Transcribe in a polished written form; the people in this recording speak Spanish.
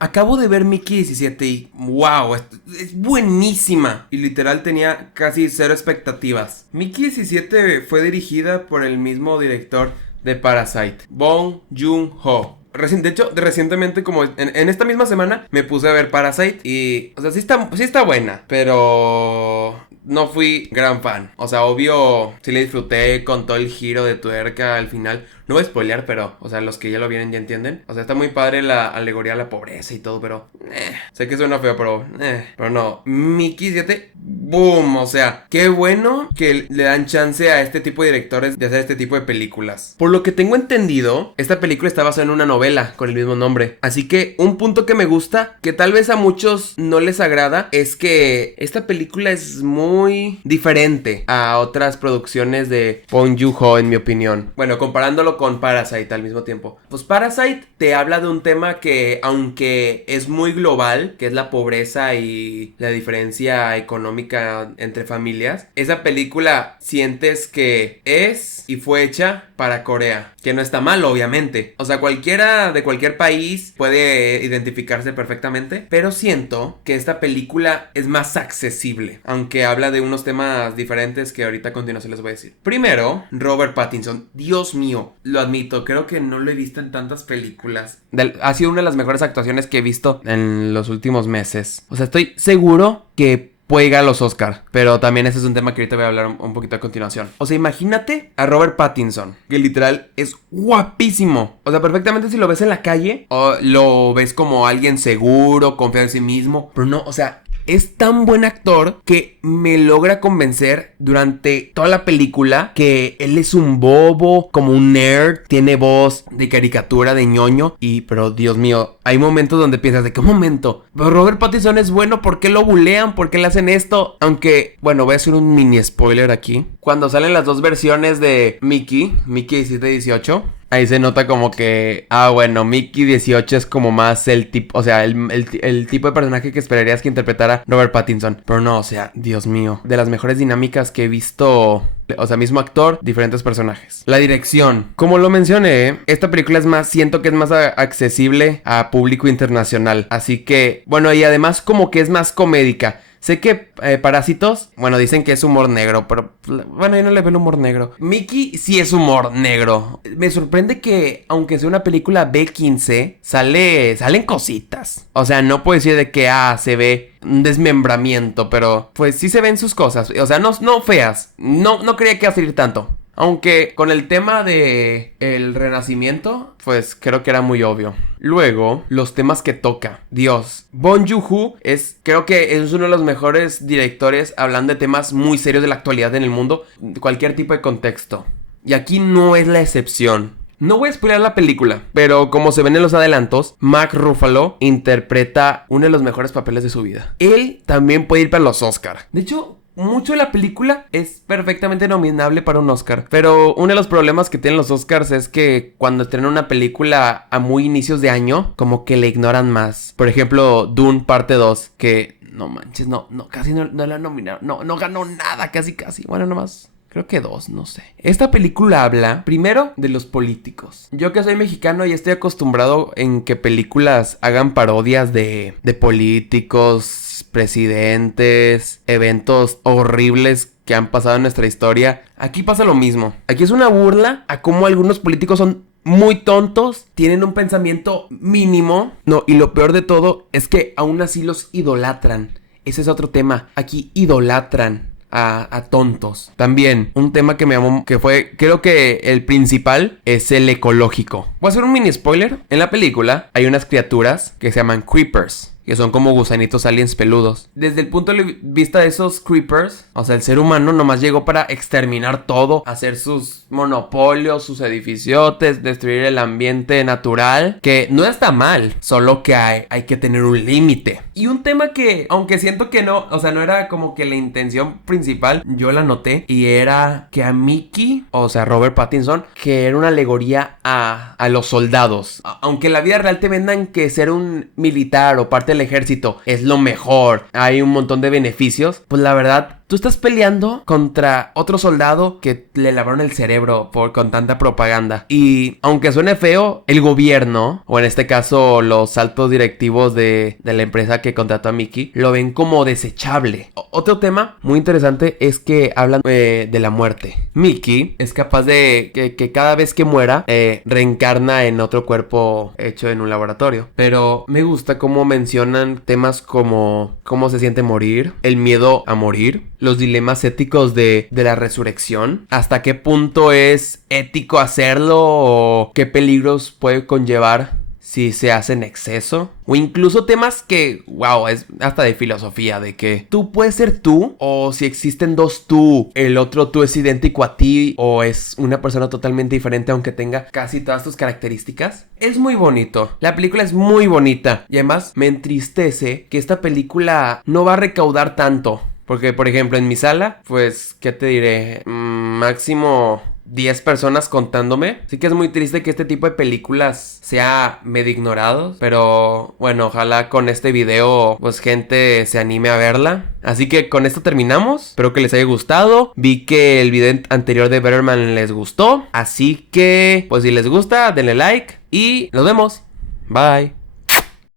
Acabo de ver Mickey 17 y wow, es buenísima. Y literal tenía casi cero expectativas. Mickey 17 fue dirigida por el mismo director de Parasite, Bong Joon-ho. De hecho, recientemente, como en esta misma semana, me puse a ver Parasite y, o sea, sí está buena, pero no fui gran fan. O sea, obvio, sí le disfruté con todo el giro de tuerca al final. No voy a spoilear, pero, o sea, los que ya lo vieron ya entienden. O sea, está muy padre la alegoría a la pobreza y todo, pero sé que suena feo, pero no. Mickey 7, boom. O sea, qué bueno que le dan chance a este tipo de directores de hacer este tipo de películas. Por lo que tengo entendido, esta película está basada en una novela con el mismo nombre. Así que un punto que me gusta, que tal vez a muchos no les agrada, es que esta película es muy diferente a otras producciones de Bong Joon-ho, en mi opinión. Bueno, comparándolo con Parasite al mismo tiempo. Pues Parasite te habla de un tema que, aunque es muy global, que es la pobreza y la diferencia económica entre familias, esa película sientes que es y fue hecha para Corea, que no está mal, obviamente. O sea, cualquiera de cualquier país puede identificarse perfectamente, pero siento que esta película es más accesible, aunque habla de unos temas diferentes que ahorita a continuación les voy a decir. Primero, Robert Pattinson. Dios mío, lo admito, creo que no lo he visto en tantas películas. Ha sido una de las mejores actuaciones que he visto en los últimos meses. O sea, estoy seguro que puede llegar a los Oscar, pero también ese es un tema que ahorita voy a hablar un poquito a continuación. O sea, imagínate a Robert Pattinson, que literal es guapísimo. O sea, perfectamente si lo ves en la calle, o lo ves como alguien seguro, confiado en sí mismo, pero no, o sea, es tan buen actor que me logra convencer durante toda la película que él es un bobo, como un nerd, tiene voz de caricatura, de ñoño. Pero Dios mío, hay momentos donde piensas de qué momento. Pero Robert Pattinson es bueno, ¿por qué lo bulean? ¿Por qué le hacen esto? Aunque, bueno, voy a hacer un mini spoiler aquí. Cuando salen las dos versiones de Mickey 17 y 18, ahí se nota como que, bueno, Mickey 18 es como más el tipo, o sea, el tipo de personaje que esperarías que interpretara Robert Pattinson. Pero no, o sea, Dios mío, de las mejores dinámicas que he visto. O sea, mismo actor, diferentes personajes. La dirección. Como lo mencioné, esta película siento que es más accesible a público internacional. Así que, bueno, y además como que es más comédica. Sé que Parásitos, bueno, dicen que es humor negro, pero bueno, yo no le veo el humor negro. Mickey sí es humor negro. Me sorprende que, aunque sea una película B15, salen cositas. O sea, no puedo decir de que, se ve un desmembramiento, pero pues sí se ven sus cosas. O sea, no feas. No creía que iba a salir tanto. Aunque con el tema de el renacimiento, pues creo que era muy obvio. Luego, los temas que toca. Dios, Bong Joon-ho creo que es uno de los mejores directores hablando de temas muy serios de la actualidad en el mundo, de cualquier tipo de contexto. Y aquí no es la excepción. No voy a spoiler la película, pero como se ven en los adelantos, Mark Ruffalo interpreta uno de los mejores papeles de su vida. Él también puede ir para los Oscar. De hecho, mucho de la película es perfectamente nominable para un Oscar. Pero uno de los problemas que tienen los Oscars es que cuando estrenan una película a muy inicios de año, como que le ignoran más. Por ejemplo, Dune parte 2, que no manches, casi no la nominaron. No ganó nada, casi. Bueno, nomás creo que 2, no sé. Esta película habla, primero, de los políticos. Yo que soy mexicano y estoy acostumbrado en que películas hagan parodias de políticos, presidentes, eventos horribles que han pasado en nuestra historia. Aquí pasa lo mismo. Aquí es una burla a cómo algunos políticos son muy tontos, tienen un pensamiento mínimo. No, y lo peor de todo es que aún así los idolatran. Ese es otro tema. Aquí idolatran a tontos. También un tema que me llamó, que fue, creo que el principal es el ecológico. Voy a hacer un mini spoiler. En la película hay unas criaturas que se llaman creepers, que son como gusanitos aliens peludos. Desde el punto de vista de esos creepers, o sea, el ser humano nomás llegó para exterminar todo, hacer sus monopolios, sus edificiotes, destruir el ambiente natural, que no está mal, solo que hay que tener un límite. Y un tema que, aunque siento que no, o sea, no era como que la intención principal, yo la noté, y era que a Mickey, o sea, Robert Pattinson, que era una alegoría a los soldados. Aunque en la vida real te vendan que ser un militar o parte del ejército es lo mejor, hay un montón de beneficios, pues la verdad Tú estás peleando contra otro soldado que le lavaron el cerebro con tanta propaganda. Y aunque suene feo, el gobierno, o en este caso los altos directivos de la empresa que contrató a Mickey, lo ven como desechable. Otro tema muy interesante es que hablan de la muerte. Mickey es capaz de que cada vez que muera reencarna en otro cuerpo hecho en un laboratorio. Pero me gusta cómo mencionan temas como cómo se siente morir, el miedo a morir, los dilemas éticos de la resurrección, hasta qué punto es ético hacerlo o qué peligros puede conllevar si se hace en exceso. O incluso temas que, wow, es hasta de filosofía, de que tú puedes ser tú, o si existen dos tú, el otro tú es idéntico a ti, o es una persona totalmente diferente aunque tenga casi todas tus características. Es muy bonito, la película es muy bonita, y además me entristece que esta película no va a recaudar tanto. Porque, por ejemplo, en mi sala, pues, ¿qué te diré? Máximo 10 personas contándome. Sí que es muy triste que este tipo de películas sea medio ignorado. Pero bueno, ojalá con este video pues gente se anime a verla. Así que con esto terminamos. Espero que les haya gustado. Vi que el video anterior de Better Man les gustó. Así que pues si les gusta denle like. Y nos vemos. Bye.